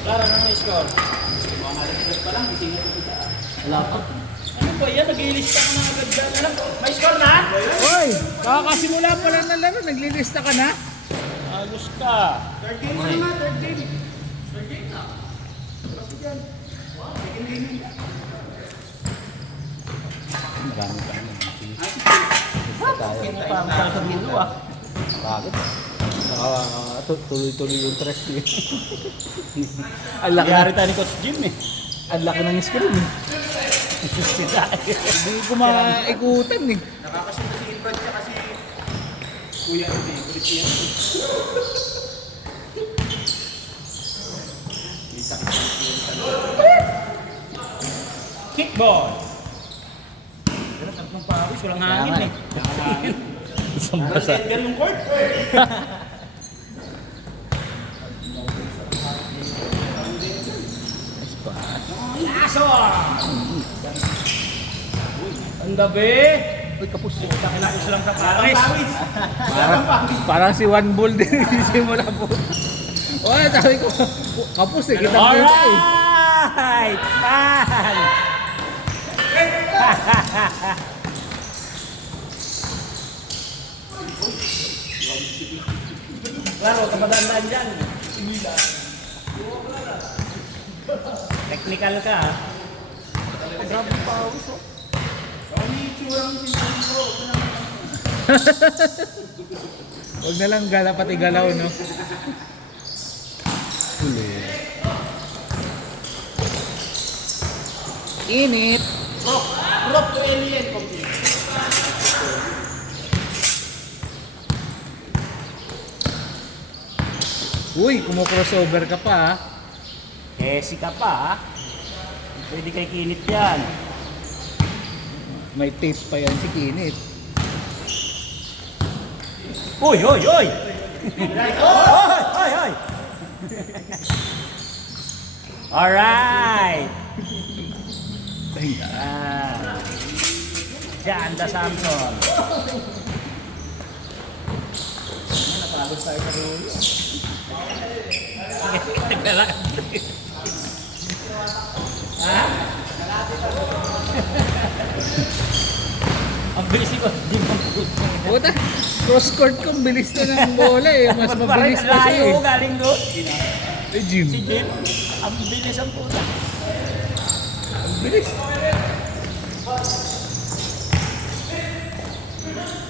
Klaro na ang score. Wala pa. Ano ba yan? Nag-ilista ka na agad dyan. Alam, may score na? Hoy, kakasimula pa lang ng laro, naglilista ka na? Ayos ka. Third game na naman, third game. Third game na. Second game na. Marami pa naman. Parang tayo sa dulo ah. Bakit? Tuloy-tuloy yung trash eh. Ang laki Nangyari tayo ni Coach Jim eh. ang laki ng screen eh. Hindi ko maikutan eh. Nakakasunod si Brad niya kasi Kuya Rudy, kulit niya. Kickball. Pero tatlong pawis, walang hangin eh. Isang basa. Edgar yung court. Laso! Ang dabi! Uy, kapos. Kinakos lang sa pawis. Parang si One Bull din simula po. Oy, sabi ko, kapos eh. Kita mo yun eh. Alright! Fan! Klaro, kamadandaan dyan. Technical ka ha. Grabe pawis oh. Huwag na lang gala pati galaw, no? Huli. Init. Crop to alien complete. Uy, kumo-crossover ka pa ha. Kesi ka pa ha. Pwede kay kinit yan. May tape pa yan si Kinit. Uy, uy, uy! Oy, oy, oy! Alright! Janda Samson. Napagod tayo sa rulo. Ha? Ang bilis ko, di mo Puta, cross-court ko, bilis na ng bola eh. Mas mabilis pa siya layo eh. galing doon. Eh, Jim. Si Jim, ang bilis ang puta. Bilis.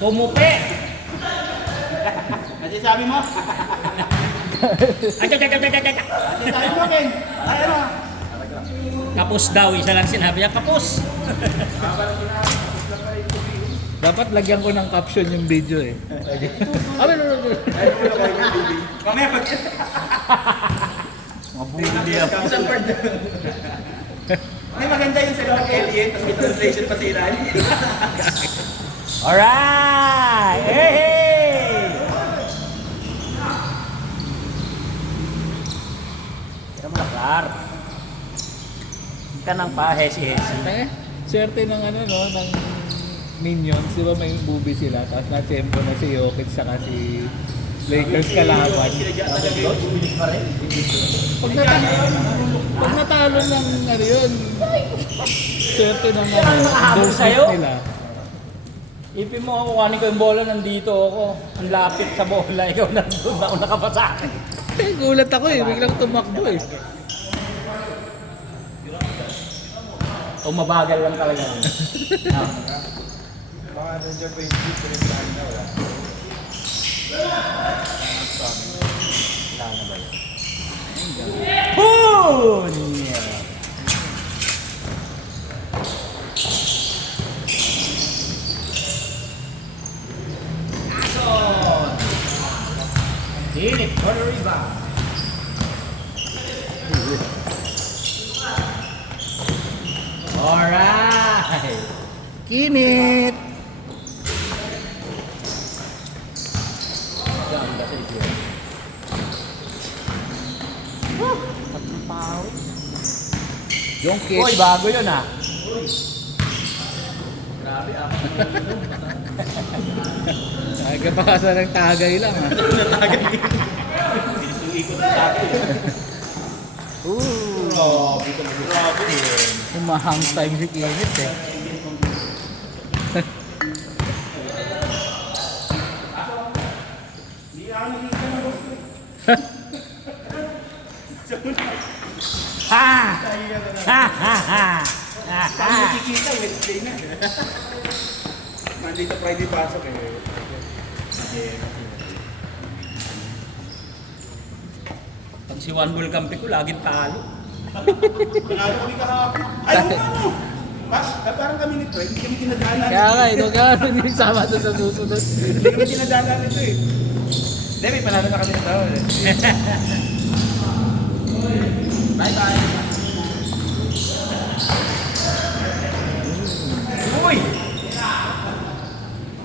Pumupi! Kasi sabi mo, sabi mo Ken, kaya mo. Kapos daw, isa lang sinabi niya, kapos! Dapat lagyan ko ng caption yung video eh. Abi, no. Mamaya pag... Mabuli ako. Isang word. May maganda yung sa alien, tapos may translation pa sa Iran. Alright! Hey, hey! Kaya mo na, Clar. Hindi ka nang pa-hesi-hesi. Eh, swerte ng ano no, ng Minions, di ba may movie sila, tapos na-tempo na si Jokic saka si Lakers kalaban. Bilis pa rin. Pag natalo ng ano yun, swerte ng ano, makahabol endorsement sa'yo? nila. Ipin mo ako, kuhanin ko yung bola, nandito ako. Ang lapit sa bola, ikaw nandun, ako nakapasa akin. Eh, gulat ako eh, biglang tumakbo eh. O mabagal lang talaga. Baka nandiyan pa yung jeep, pinagsahan na wala. Wala na ba yun? Boom! Ason! Dinit for the rebound. Alright! Kinit! Ganda sa ito. Tatlong pawis. Yung kick. Uy, bago yun ah. Grabe ah. Nagkapakasa ng tagay lang ah. Ikot ng tagay. Ooh. Grabe. Humahang time si Kenneth eh. Ha! Ha ha ha! Ha Saan ha! nakikita? Wednesday na. Monday to Friday pasok eh. Pag si Juan Bulcampi ko, laging talo. Panalo kami kahapon. Ay, ano? Parang kami nito eh. Hindi kami tinadaanan. Kaya nga, ito gano'n yung sama doon sa susunod. Hindi kami tinadaanan nito eh. Hindi, may panalo na kami ng tao eh. Bye-bye. Uy!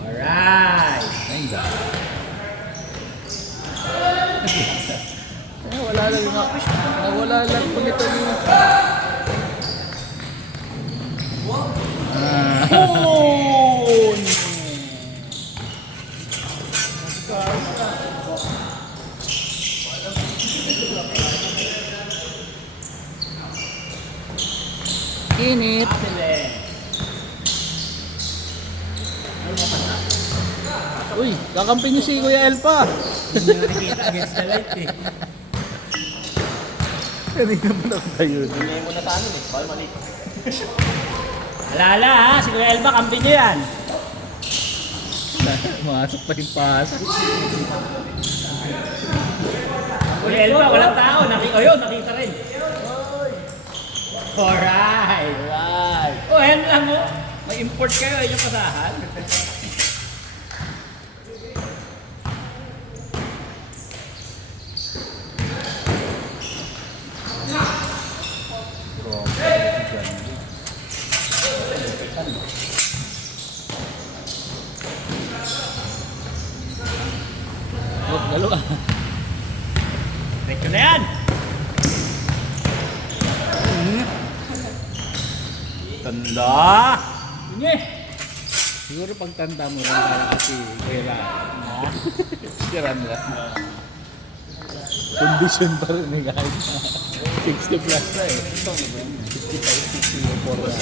Alright! Wala lang nawala lang po nito yung... Boom! Init. Uy, kakampi niyo si Kuya El pa. Hindi nyo nakikita against the light eh. Kanina mo na tayo. Hindi mo na sa amin eh. Bawal mali. Alala ha, si Kuya Elba, kampi nyo yan. Masok pa yung pasok. Kuya Elba, walang tao. Ayun, nakita rin. Alright! Right. Oh, yan lang mo. May import kayo, ayun yung pasahan. Oh, dalawa. Medyo na yan. Tanda! Hindi. Siguro pagtanda mo rin para kasi kaya siran lang. Condition pa rin eh guys. 60 plus na eh. 55, 64 na.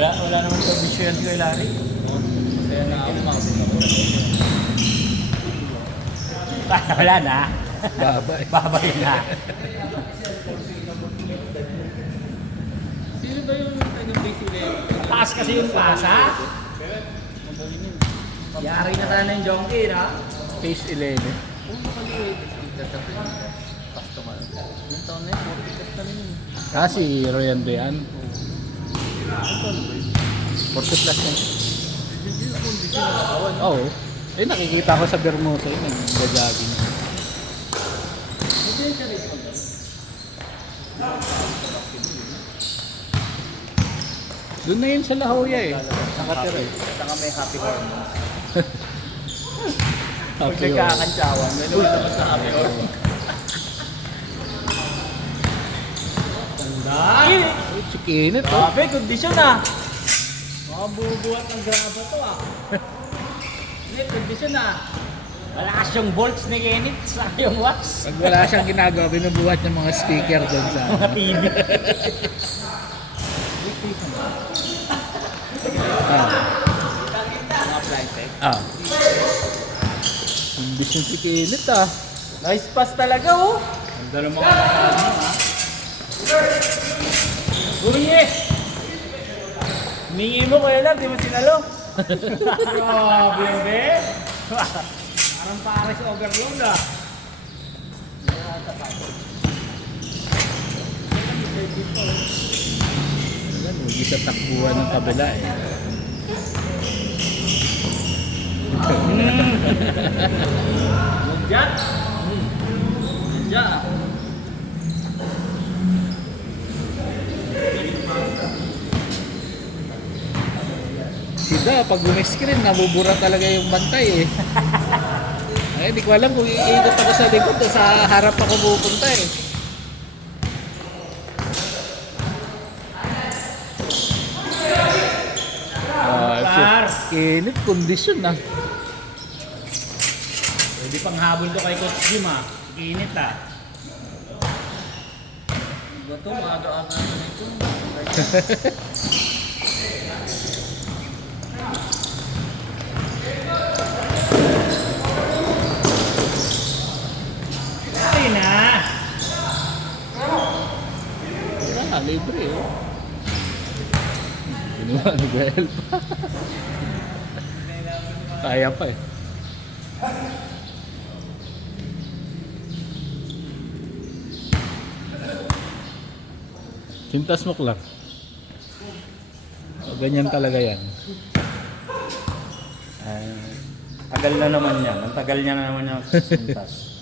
Wala naman condition si Kuya Larry. Kaya na ako Wala na. Baba eh. Babay na. Sino ba yung basic na yun? Taas kasi yung pasa. Yari na sana yung Jonky, na? Phase 11 eh. Ah, si Royan Dean. 40 plus na. Oo. Eh, nakikita ko sa Bermuda yun, nag-jogging. Doon na yun sa La Jolla eh. Nakatira eh. Saka may happy hormones. Pag nagkakantsawan, may lumabas sa happy hormone. Tanda! Uy, si Kenneth oh. Grabe, kondisyon ah! Mga bubuhat ng graba to ah. Hindi, kondisyon ah. Malakas yung bolts ni Kenneth sa yung wax. Pag wala siyang ginagawa, binubuhat ng mga sticker doon sa... Mga TV. Mga flight eh. Ah. Imbis yung si Kenneth ah. Nice pass talaga oh. Ang dala mga kasama mo ha. Uy eh! Humingi mo kaya lang, di mo sinalo. Grabe yun eh. Parang pares overload ah. Ayan, huwag sa takbuhan ng kabila eh. Magdiyan. Magdiyan. Sida, pag screen nabubura talaga yung bantay eh. Ay, di ko alam kung iikot ako sa likod o sa harap ako pupunta eh. Par. Kinit, kondisyon na. Pwede pang habol to kay Coach Jim ah. Init ah. Ba to? Maaga-aga na ito. Ay na! Ah, libre oh. Kinuha ni Gael pa. Kaya pa eh. Sintas mo Clark. O, ganyan talaga yan. Tagal na naman yan. Ang tagal niya na naman yung sintas.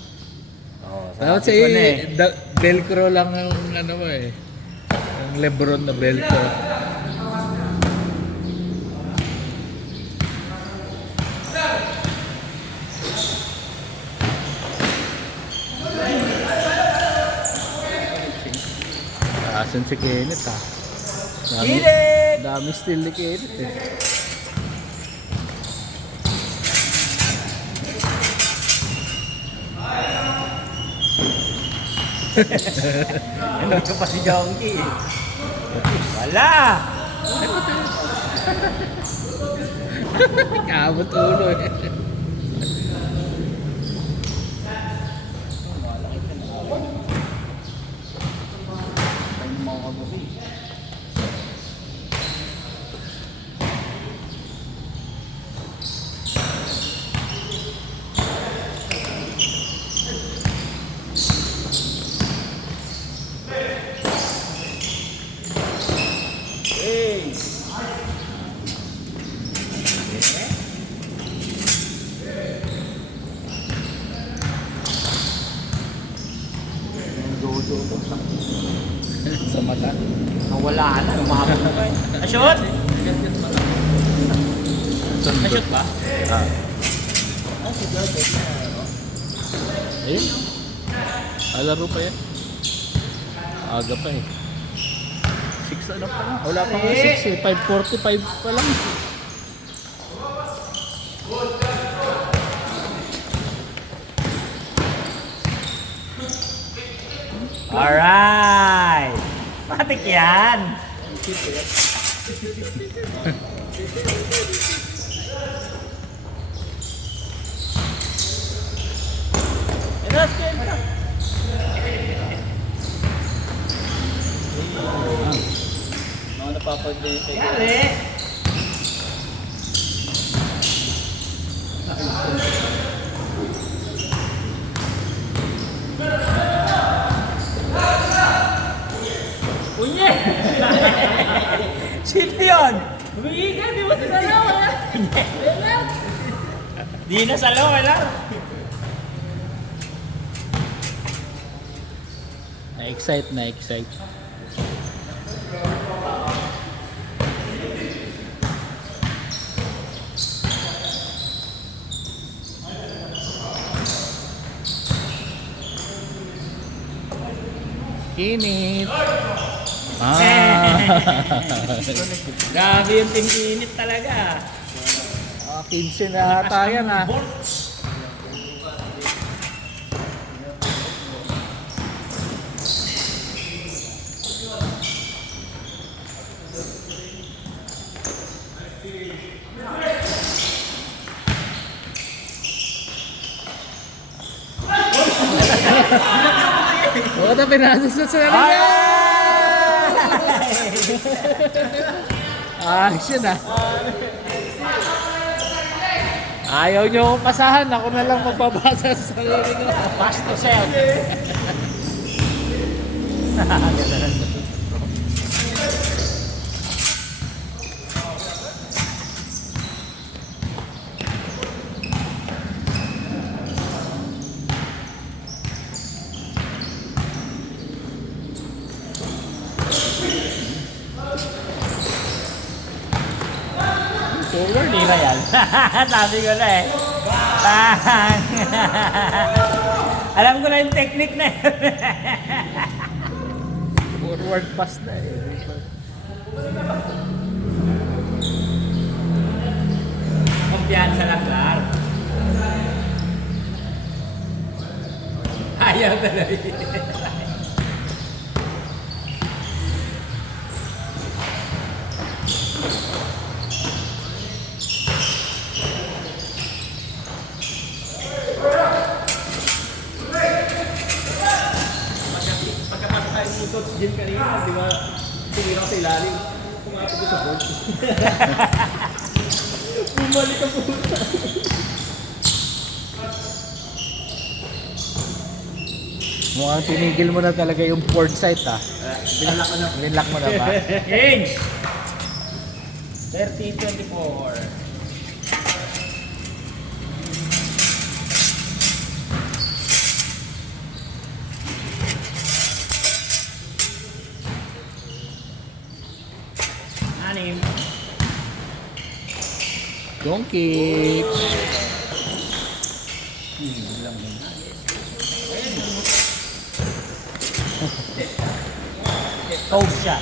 Oh, Dapat sabi ko na eh. Velcro lang ang ano mo eh. Ang Lebron na Velcro. Asan si Kenneth ah. Dami still ni Kenneth eh. Ano ka pa si Jonky? Wala! Kaabot ulo eh. Sa mata. Wala na. Umabot na ba eh. Na-shoot? Na-shoot ba? Ah. Ayun. Alaro pa yan. Aga pa eh. 6 ano pa lang. Wala pa nga 6 eh. 5:45 pa lang. Alright! Matik yan! Mga napapag-date. Yari! Unye! Sino yun? Humingi ka, di mo sinalaw ha? Di na salaw, wala? Na-excite. Init. Grabe yung tinginit talaga. 15 na ata yan ah. Oo, na pinasas sa sarili. Action ah. Ayaw nyo akong pasahan. Ako na lang magbabasa sa sarili ko. Pass to self. Hindi na yan. Sabi ko na eh. Bang! Alam ko na yung technique na yun. Forward pass na eh. yan sa lakar. Ayaw talaga. Pagkapasok tayo ng Coach Jim kanina, di ba? Tingin ako sa ilalim. Pumapag ko sa board. Bumalik ang puta. Mukhang tinigil mo na talaga yung port site ah. Binalak ko na. Linlock mo na ba? Kings! 30-24. Anim. Donkey. Lang din. Toast siya.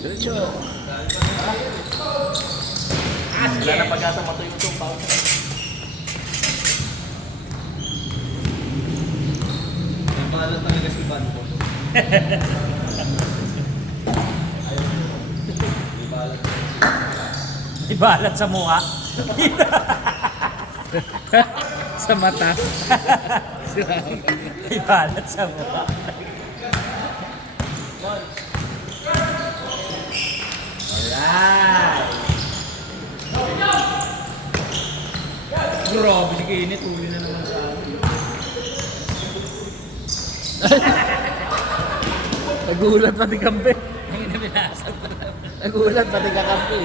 Diretso. Wala na pag-asa matuyo itong foul. Ang pangalan talaga si Bando. May balat sa mukha. Sa mata. May balat sa mukha. Alright. Grabe si Kinit. Uli na naman sa akin. Nagulat pati kampi. Ang ina binasag pa naman. Nagulat pati kakampi.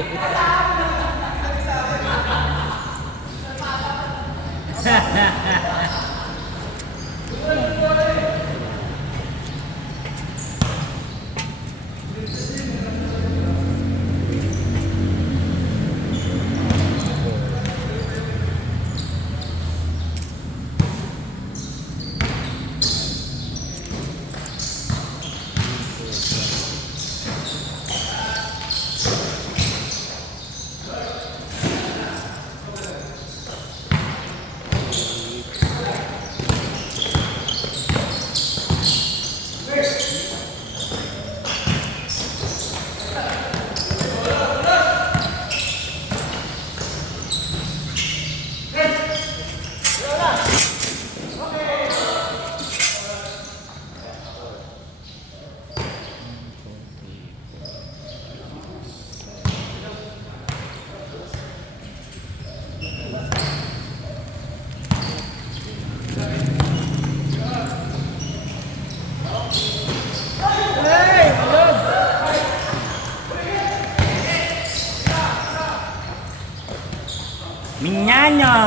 Minyano!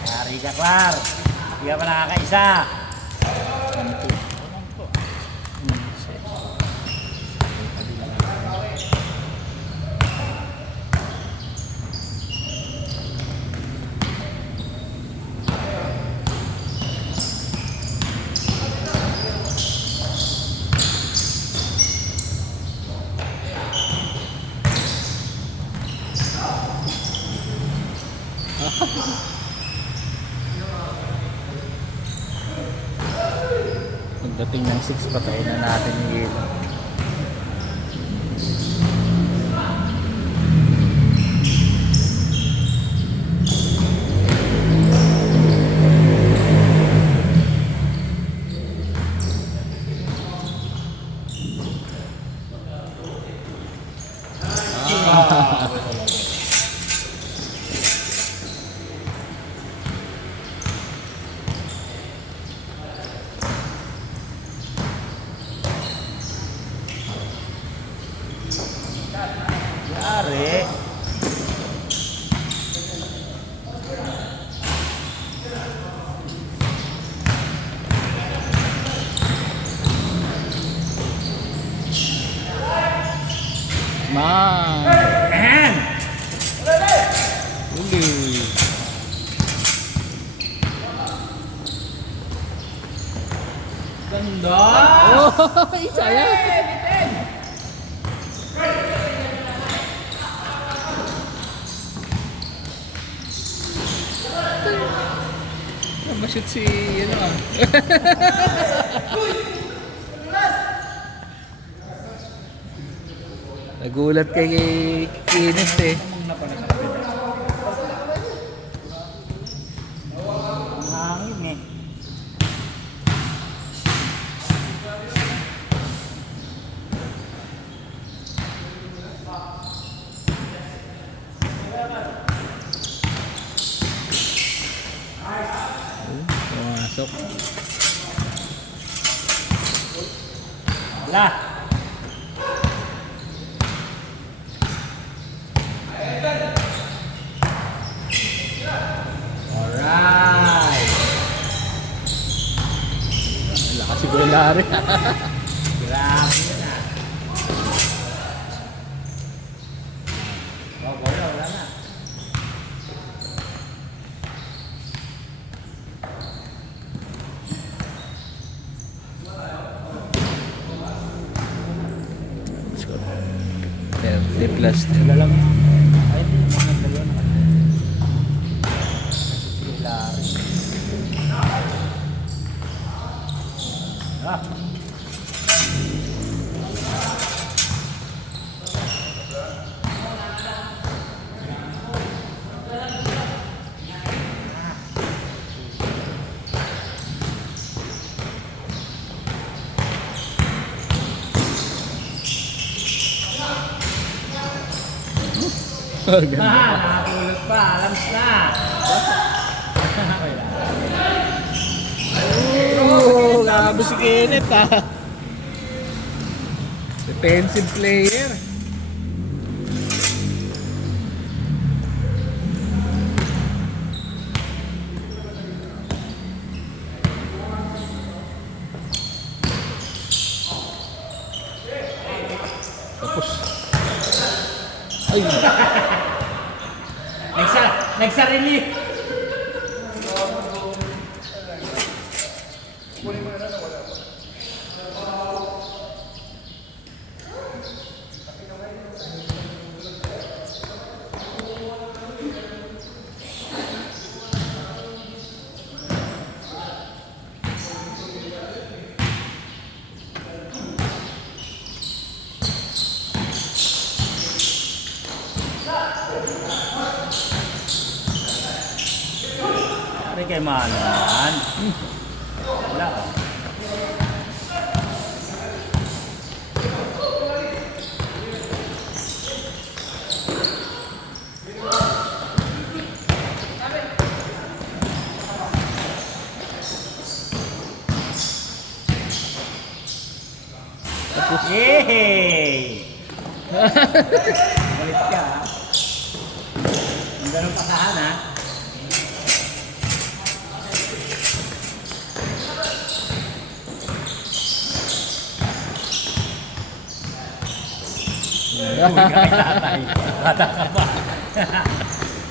Yari ka, Clar. Hindi ka pa nakakaisa. Pagdating ng 6, patayin na natin yung ilaw. Ganda! Oh, sayang. Bitin! Ma-shoot si, ano ah. Nagulat kay Kinis eh. Ang hangin eh. Pumasok. Wala! Alright! Lakas si Bolari. Grabe yun ah. Wala na. Score. 30 plus. Wala lang. Ay, hindi. Mga dalawa na. Si Larry. Ah. Oh, ganda. Nakapulot pa. Alams na. Oh, grabe si Kenneth ah. Defensive player. Tapos. Ay. Nagsarili. Pare kay Manan. Wala ka. Yehey! Balik ka. Ang ganun pakahan ha. Uy ka kay tatay. Bata ka pa.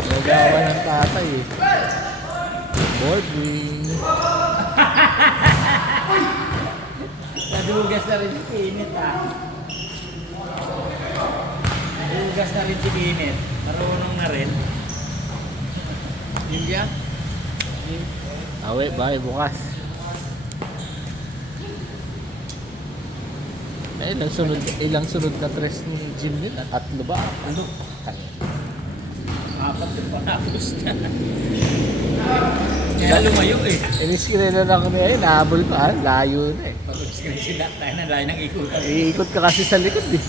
Nagawa ng tatay eh. Boarding. Nadugas na rin si Pinit ah. Nadugas na rin si Pinit. Marunong na rin. India? Awe, bye, bukas. Eh, ilang sunod na tres ni Jim nila? Tatlo ba? Ano? Apat yung panapos na. Kaya lumayo eh. Iniskilala lang ko na yun, nahabol pa, layo na eh. Pag-screen sila, tayo na layo ng ikutan. Iikot ka kasi sa likod eh.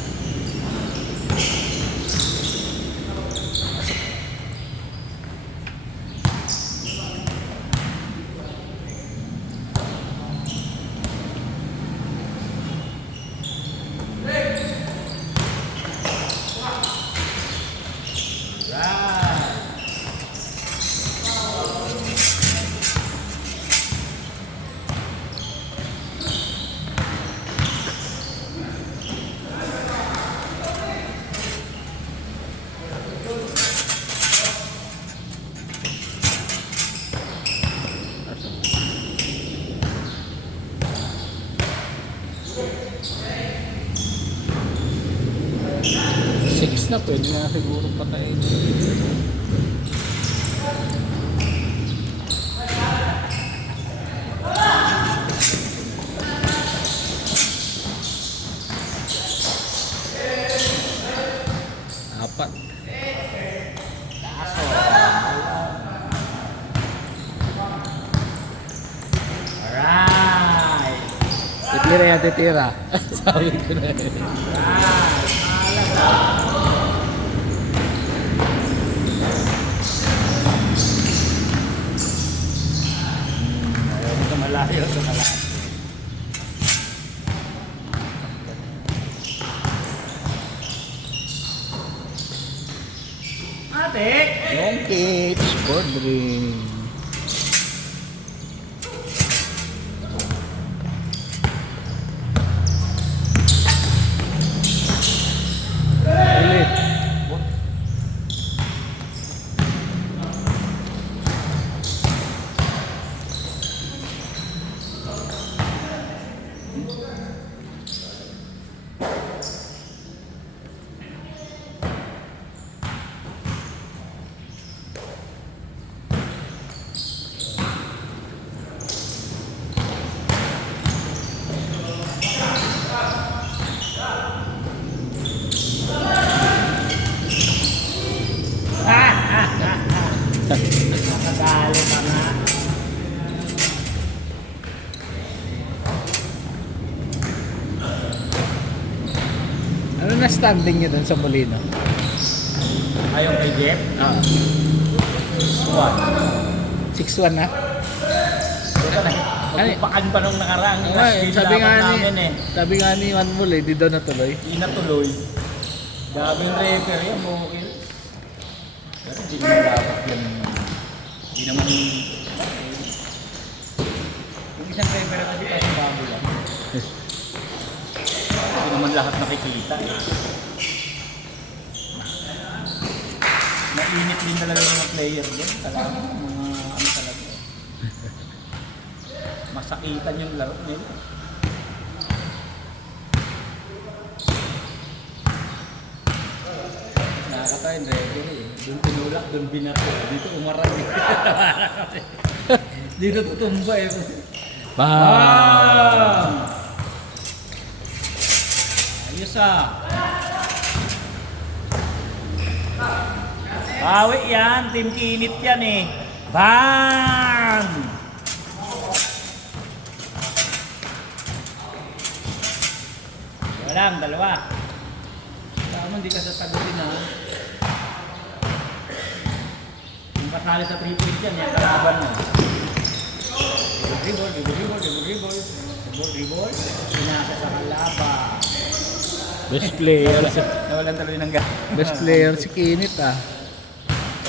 na, pwede na siguro patayin. Apat. Alright. Titira yan, titira. Sabi ko na eh. Ayaw mo na malayo sa kalahati. Ate! Long cage, board ring. Ulit. Nakadali pa nga. Ano na standing niya dun sa Molino? Ayaw kay Jeff? Ah, Squad. 6-1 na? Ito na. Magpupakan pa nung nakaraang Ay, last game sabi nga laban ni, namin eh. sabi nga ni Juan Mul di daw natuloy. Hindi natuloy. Daming referee yung bukil. Pero hindi naman dapat yan. Hindi naman... Yung isang referee kasi kasi bago lang. Hindi naman lahat nakikita eh. Mainit din talaga yung mga player din. Talaga mga ano talaga. Masakitan yung laro nila. Nakakatawa yung referee eh. Doon tinulak, doon binato. Dito umarang eh. Dito tutumba eh. Bam! Ayos ah. Bawi yan, team kinit yan eh. Bang! Walang, dalawa. Tama, hindi ka sasagutin ha. Kung kasali sa 3 points yan, yan kalaban mo. Dribble. Pinasa sa kalaban. Best player. Nawalan tuloy ng gana. Best player si Kinit ah.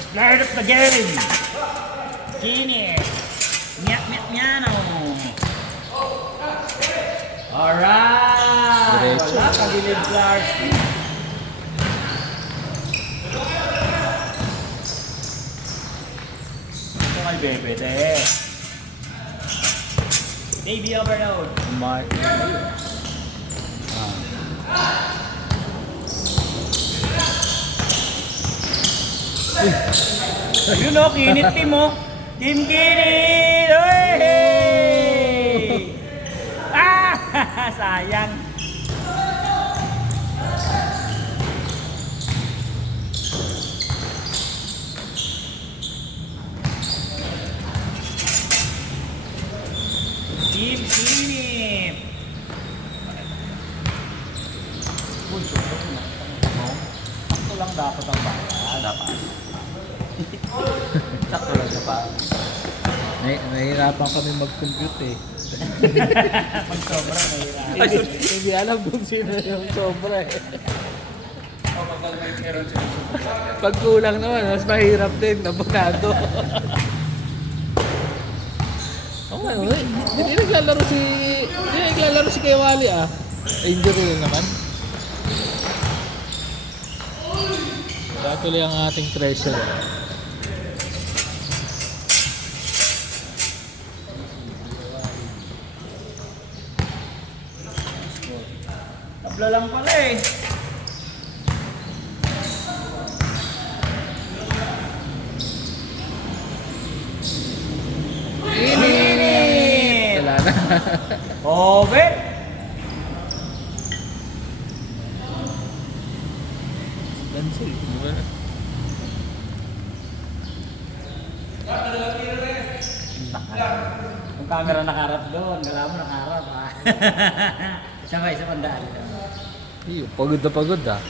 Player of the game! Kinit! Nyano! Alright! Diretso. Wala kagilid Clark. Ito kay Bebe, te. Baby overload. Mark. Yun o, Kinit team o. Team Kinit! Hey! Ah! Sayang. Team Kinit! Uy, super na. Sakto lang dapat ang bala. Dapat. Sakto lang siya pa. Nahihirapan kami mag-compute eh. Pag sobra, mahirap. Hindi alam kung sino yung sobra eh. Kapag may meron siya. Pag kulang naman, mas mahirap din. Nabunado. Okay, hindi naglalaro si Kewali ah. Injury na naman. Datuloy ang ating treasure. Tabla lang pala eh. Over. Cancel. Diba? Kung camera nakaharap doon, wala mo nakaharap ha. Sabay sa pandaan. Iyo, pagod na pagod ah.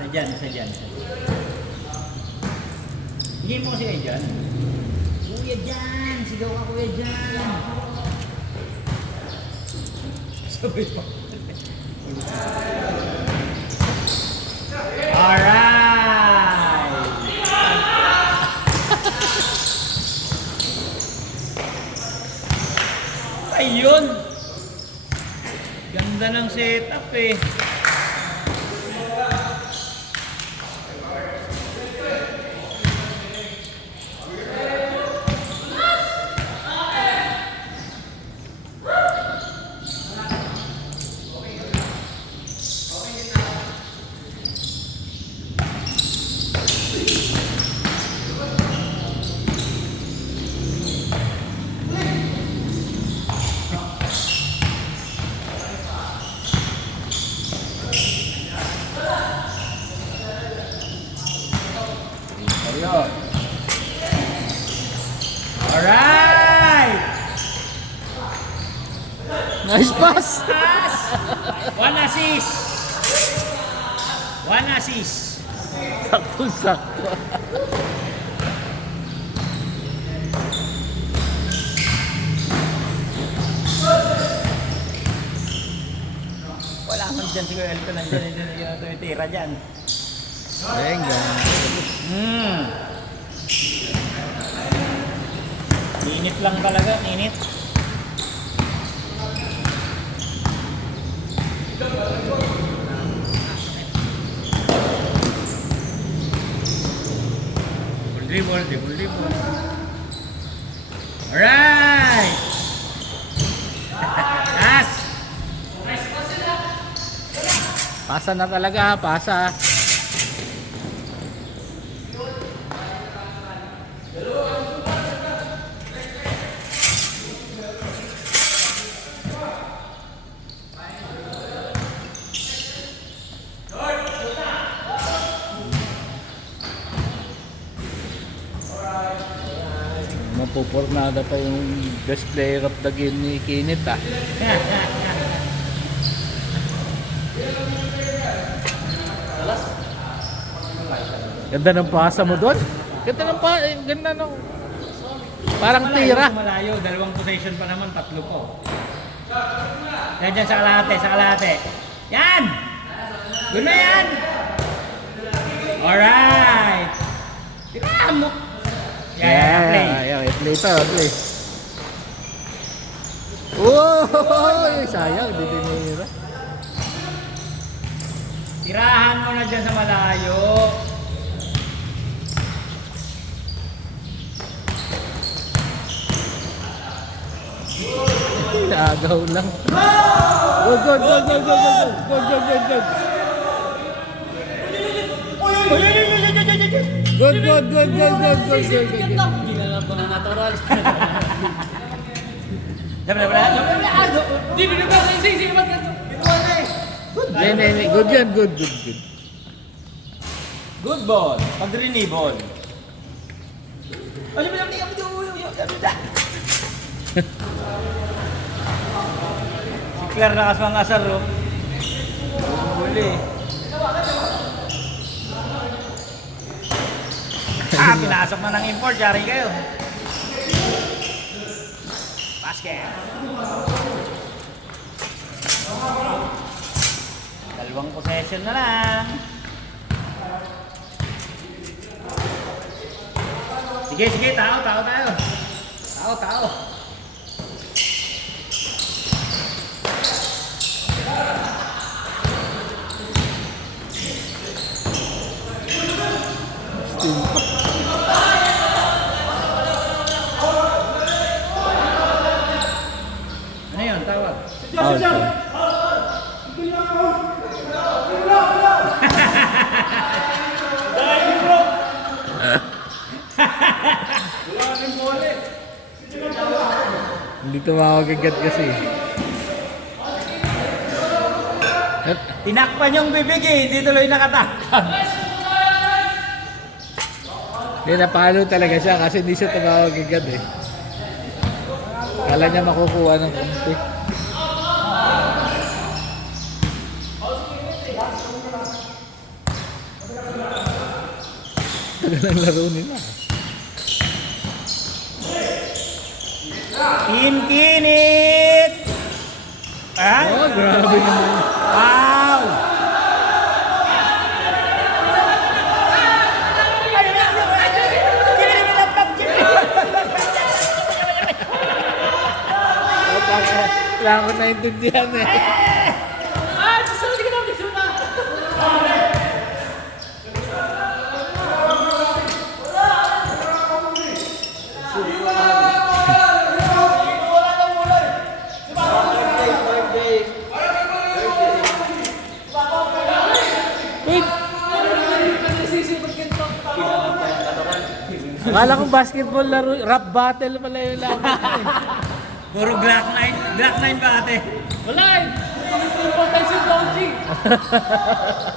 Isa dyan, isa dyan. Hindi mo kasi kayo dyan. Kuya dyan! Sigaw ka kuya dyan! Sabay pa. Alright! Ayun! Ganda ng setup eh. Ayun. Alright! Nice pass! Pass! One assist! One assist! Sakto-sakto. Wala man dyan siguro. Alito lang dyan. Ito yung tira dyan. Venga. Init lang talaga. Init. Dribble, dribble, dribble. Alright! Pass! Pasa na talaga, pasa. Mapupurnada pa yung best player of the game ni Kinit ah. Ganda ng pasa mo doon. Ganda ng ganda ng parang tira. Malayo, dalawang possession pa naman, tatlo po. Yan dyan sa kalahati, sa kalahati. Yan! Yun na yan! Alright! Tirahan mo! Play. Play pa, play. Oh, sayang, di dinira. Tirahan mo na dyan sa malayo. Agaw lang. Good, good, good, good, good, good, good, good, good, good. Good, good, good, good, good, good, good, good. Hindi na lang mga natural. Good yan, good, good, good. Good ball. Pag-rini ball. Si Claire nakaswang asar, oh. Huli. Pinasok na ng import. Yari kayo. Basket. Dalawang possession na lang. Sige, sige. Tao tayo. Tao. Hindi tumawag agad kasi. At, Tinakpan yung bibig eh, hindi tuloy nakatakpan. hindi, napalo talaga siya kasi hindi siya tumawag agad eh. Kala niya makukuha ng konti. Tagal ang laro nila. Team Kinit! Ah? Oh, grabe naman. Wow! Wala ko naintindihan eh. Wait! Akala ko basketball laro, rap battle pala yung laban eh. Puro Glock 9. Glock 9 ba ate? Wala eh! Important si Doji!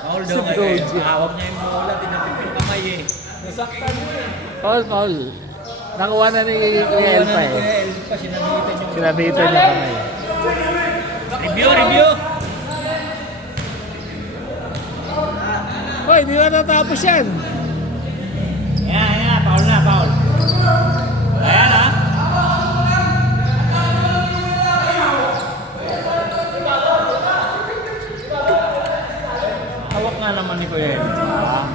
Paul Si daw kayo. Doji. Hawak niya yung bola, tinapik yung kamay eh. Nasaktan mo eh! Paul. Nakuha na ni Kuya Elpa eh. Kuya Elpa, sinabitan yung... Sinabitan niya kamay. Review! Hoy, di ba natapos yan? Yan, Paul na, Paul. Ayan ha. Hawak nga naman ni Kuya Elpa.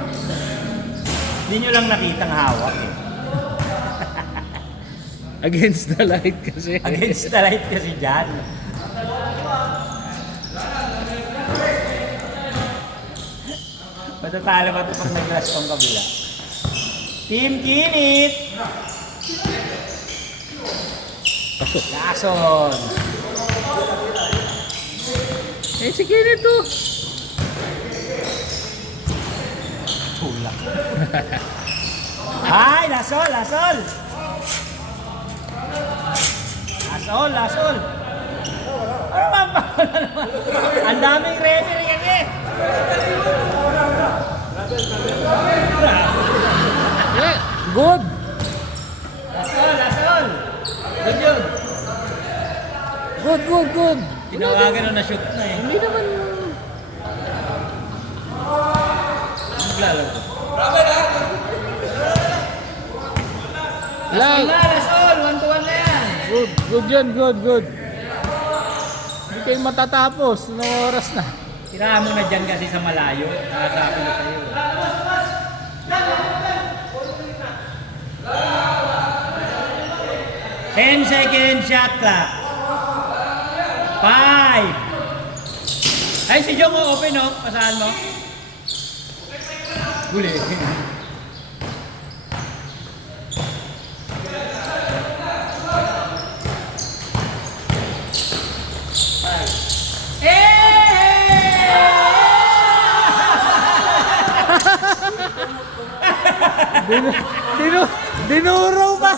Hindi nyo lang nakitang hawak eh. Against the light kasi. Against the light kasi dyan. Matatalo ba ito pag nag-rush pang kabila? Team Kinit! Pasok. Lason! Eh, si Kinit to. Tulak. Ay, lasol! Lasol! Ano ba ba? Ang daming referee kasi! Yeah, good. Lasol! Good yun! Good. Tinawagan na na-shoot na eh. Hindi naman. Maglalaro. Lang. Lasol! 1-1 na yan! Good yun, good. Hindi kayo matatapos. Anong oras na? Tirahan mo na dyan kasi sa malayo. Nakasabi ko sa'yo. 10 second shot clock. 5. Ay, si Jong open oh. Pasahan mo. Huli. Dinuro pa.